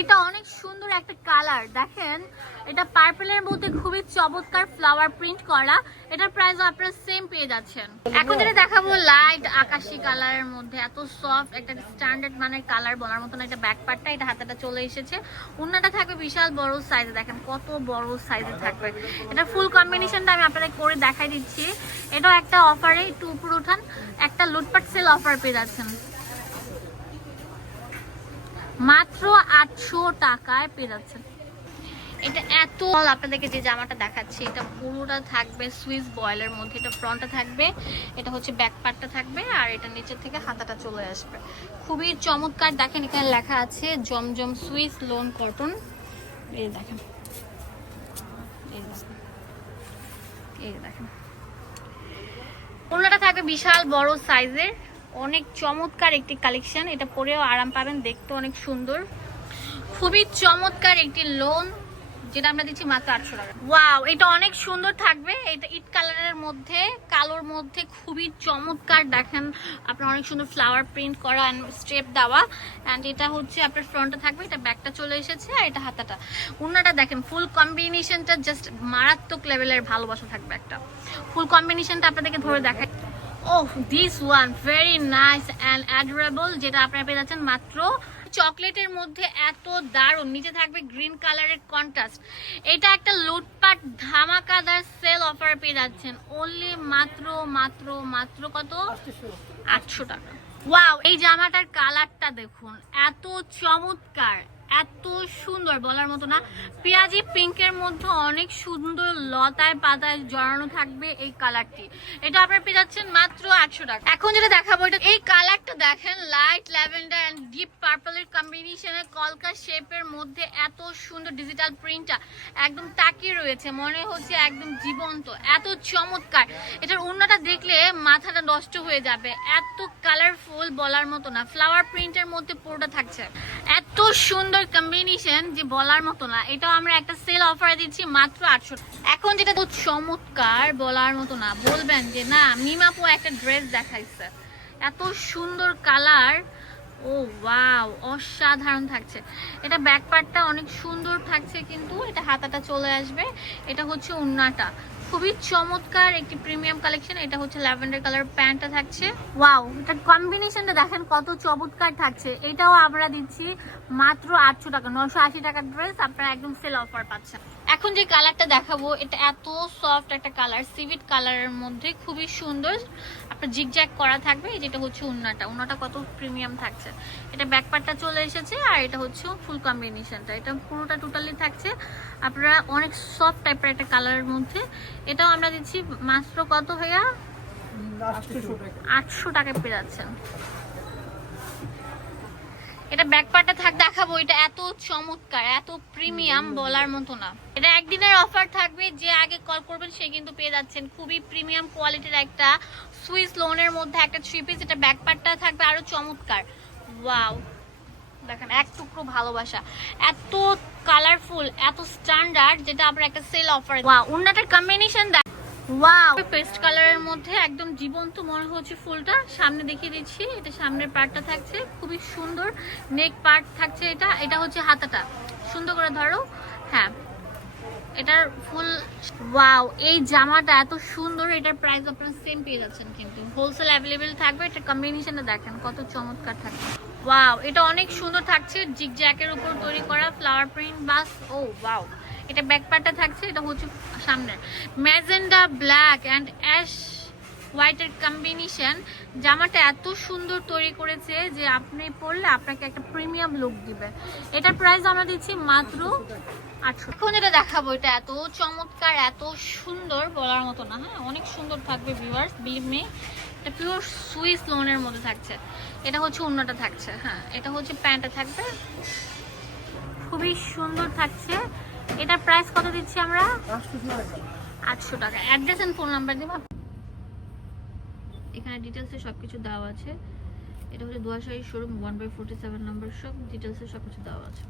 এটা অনেক সুন্দর একটা কালার। দেখেন, এটা পার্পলের মধ্যে খুবই চমৎকার ফ্লাওয়ার প্রিন্ট করা। এটার প্রাইস আপনারা সেম পেয়ে যাচ্ছেন। এখন যেটা দেখাবো লাইট আকাশি কালারের মধ্যে। এত সফট একটা স্ট্যান্ডার্ড মানের কালার বলার মতন এটা ব্যাক পার্টটা এটা হাতাটা চলে এসেছে। উন্নাটা থাকবে বিশাল বড় সাইজে দেখেন কত বড় সাইজে থাকবে। এটা ফুল কম্বিনেশনটা আমি আপনাদের করে দেখাই দিচ্ছি। এটাও একটা অফারে একটু উপরে উঠান একটা লুটপাট সেল অফার পেয়ে যাচ্ছেন। মাত্র আটশো টাকায় পেয়ে যাচ্ছেন। এটা এত আপনাদেরকে যে জামাটা দেখাচ্ছি, এটা পুরোটা থাকবে সুইস বয়েলের মধ্যে। এটা ফ্রন্টটা থাকবে, এটা হচ্ছে ব্যাক পার্টটা থাকবে, আর এটা নিচের থেকে হাতাটা চলে আসবে। খুবই চমৎকার, দেখেন এখানে লেখা আছে, জমজম সুইস লোন কটন এই দেখেন। এই দেখেন। ওড়নাটা থাকবে বিশাল বড় সাইজের অনেক চমৎকার একটি কালেকশন। এটা পরেও আরাম পাবেন, দেখতে অনেক সুন্দর। খুবই চমৎকার একটি লোন যেটা আমরা দিচ্ছি মাত্র আটশো টাকা। ওয়াও এটা অনেক সুন্দর থাকবে। এটা ইট কালারের মধ্যে, কালোর মধ্যে খুবই চমৎকার। দেখেন, আপনার অনেক সুন্দর ফ্লাওয়ার প্রিন্ট করা অ্যান্ড স্টেপ দেওয়া। অ্যান্ড এটা হচ্ছে আপনার ফ্রন্টটা থাকবে, এটা ব্যাকটা চলে এসেছে আর এটা হাতাটা। উন্নাটা দেখেন ফুল কম্বিনেশনটা জাস্ট মারাত্মক লেভেলের ভালোবাসা থাকবে একটা। ফুল কম্বিনেশনটা আপনাদেরকে ধরে দেখাই। ও this one very nice and adorable যেটা আপনারা পেয়ে যাচ্ছেন মাত্র চকলেটের মধ্যে এত দারুণ, নিচে থাকবে গ্রিন কালারের কন্ট্রাস্ট এটা একটা লুটপাট, ধামাকাদার সেল অফার পেয়ে যাচ্ছেন। অনলি মাত্র মাত্র মাত্র কত? আটশো টাকা। ওয়াও এই জামাটার কালারটা দেখুন, এত চমৎকার। এত সুন্দর বলার মতো না। পেঁয়াজি পিঙ্কের মধ্যে অনেক সুন্দর লতায় পাতায় জড়ানো থাকবে এই কালারটি এটা আপনারা পেয়ে যাচ্ছেন মাত্র আটশো টাকা। এখন যেটা দেখাবো, এটা এই কালারটা দেখেন লাইট ল্যাভেন্ডার অ্যান্ড ডিপ পার্পলের কম্বিনেশনে কলকা শেপের মধ্যে এত সুন্দর ডিজিটাল প্রিন্টটা একদম তাকিয়ে রয়েছে, মনে হচ্ছে একদম জীবন্ত, এত চমৎকার। এটার অন্যটা দেখলে মাথাটা নষ্ট হয়ে যাবে, এত কালারফুল বলার মতো না। ফ্লাওয়ার প্রিন্টের মধ্যে পুরোটা থাকছে। এত সুন্দর কম্বিনেশন যে বলার মতো না, এটাও আমরা একটা সেল অফারে দিচ্ছি মাত্র আটশো এখন যেটা খুব চমৎকার বলার মতো না, বলবেন যে না, মিমাপু একটা ড্রেস দেখাইছে। এত সুন্দর কালার ও ওয়াও অসাধারণ থাকছে। এটা ব্যাক পার্টটা অনেক সুন্দর থাকছে কিন্তু, এটা হাতাটা চলে আসবে। এটা হচ্ছে উন্নাটা খুবই চমৎকার একটি প্রিমিয়াম কালেকশন। এটা হচ্ছে ল্যাভেন্ডার কালার প্যান্টটা থাকছে। ওয়াও, এটা কম্বিনেশনটা দেখেন কত চমৎকার থাকছে। এটাও আমরা দিচ্ছি মাত্র আটশো টাকা নশো আশি টাকার ড্রেস আপনারা একদম সেল অফার পাচ্ছেন। এখন যে কালারটা দেখাবো এটা এত সফট একটা কালার সিভিট কালারের মধ্যে খুবই সুন্দর। আপনার জিগজ্যাগ করা থাকবে এই যেটা হচ্ছে উন্নাটা। উন্নাটা কত প্রিমিয়াম থাকছে। এটা ব্যাক পার্টটা চলে এসেছে আর এটা হচ্ছে ফুল কম্বিনেশনটা এটা পুরোটা টোটালি থাকছে। আপনারা অনেক সফট টাইপের একটা কালারের মধ্যে। এটাও আমরা দিচ্ছি মাত্র কত ভাইয়া? আটশো টাকা পেয়ে যাচ্ছেন। এটা ব্যাক পার্টটা থাক দেখাবো। এটা এত চমৎকার এত প্রিমিয়াম বলার মতো না। এটা একদিনের অফার থাকবে যে আগে কল করবেন সে কিন্তু পেয়ে যাচ্ছেন। খুবই প্রিমিয়াম কোয়ালিটির একটা সুইস লোনের মধ্যে একটা থ্রি পিস এটা ব্যাক পার্টটা থাকবে আরও চমৎকার। ওয়াও দেখেন এক টুকরো ভালোবাসা। এত কালারফুল এত স্ট্যান্ডার্ড যেটা আমরা একটা সেল অফার ওয়াও উন্নাটার কম্বিনেশন দেখ ওয়াও পেস্ট কালারের মধ্যে একদম জীবন্ত মনে হচ্ছে ফুলটা। সামনে দেখিয়ে দিচ্ছি, এটা সামনের পার্টটা থাকছে, খুবই সুন্দর নেক পার্ট থাকছে এটা এটা হচ্ছে হাতাটা। সুন্দর করে ধরো হ্যাঁ। এটার ফুল ওয়াও এই জামাটা এত সুন্দর, এটার প্রাইস আপনারা সেম পেয়ে যাচ্ছেন কিন্তু। হোলসেল অ্যাভেলেবেল থাকবে, এটা কম্বিনেশনটা দেখেন, কত চমৎকার থাকবে ওয়াও এটা অনেক সুন্দর থাকছে জিগ জ্যাকের উপর তৈরি করা ফ্লাওয়ার প্রিন্ট বাস ও ওয়াও এটা ব্যাক পার্টটা থাকছে, এটা হচ্ছে সামনের। ম্যাজেন্ডা ব্ল্যাক অ্যান্ড অ্যাশ হোয়াইটের কম্বিনেশন জামাটা এত সুন্দর তৈরি করেছে যে আপনি পরলে আপনাকে একটা প্রিমিয়াম লুক দিবে। এটার প্রাইস আমরা দিচ্ছি মাত্র আটশো। এখন যেটা দেখাবো, এটা এত চমৎকার, এত সুন্দর বলার মতো না হ্যাঁ? অনেক সুন্দর থাকবে ভিউয়ার্স বিলিভ মি এটা পিওর সুইস লোনের মধ্যে থাকছে। এটা হচ্ছে অন্যটা থাকছে হ্যাঁ? এটা হচ্ছে প্যান্টটা থাকবে। খুবই সুন্দর থাকছে। এটার প্রাইস কত দিচ্ছি আমরা? আটশো টাকা। অ্যাড্রেস এন্ড ফোন নাম্বার দেবা? এখানে ডিটেলসে সব কিছু দেওয়া আছে। এটা হচ্ছে দুয়াশাহী showroom one by forty seven number সব ডিটেলসে সব কিছু দেওয়া আছে।